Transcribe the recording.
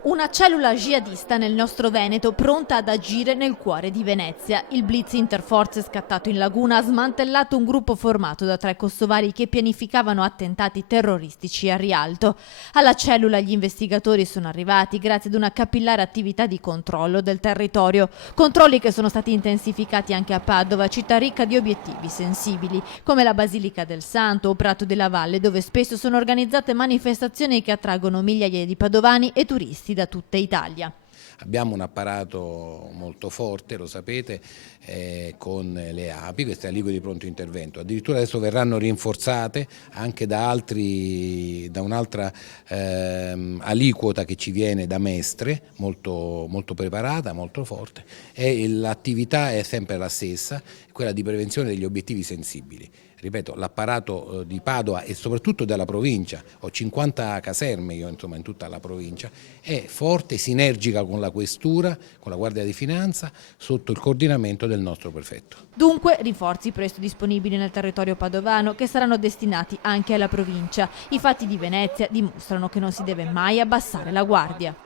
Una cellula jihadista nel nostro Veneto, pronta ad agire nel cuore di Venezia. Il blitz interforze scattato in laguna ha smantellato un gruppo formato da 3 kosovari che pianificavano attentati terroristici a Rialto. Alla cellula gli investigatori sono arrivati grazie ad una capillare attività di controllo del territorio. Controlli che sono stati intensificati anche a Padova, città ricca di obiettivi sensibili, come la Basilica del Santo o Prato della Valle, dove spesso sono organizzate manifestazioni che attraggono migliaia di padovani e turisti da tutta Italia. Abbiamo un apparato molto forte, lo sapete, con le API, queste aliquote di pronto intervento. Addirittura adesso verranno rinforzate anche da un'altra aliquota che ci viene da Mestre, molto preparata, molto forte, e l'attività è sempre la stessa, quella di prevenzione degli obiettivi sensibili. Ripeto, l'apparato di Padova e soprattutto della provincia, ho 50 caserme io insomma in tutta la provincia, è forte, sinergica con la questura, con la Guardia di Finanza, sotto il coordinamento del nostro prefetto. Dunque rinforzi presto disponibili nel territorio padovano che saranno destinati anche alla provincia. I fatti di Venezia dimostrano che non si deve mai abbassare la guardia.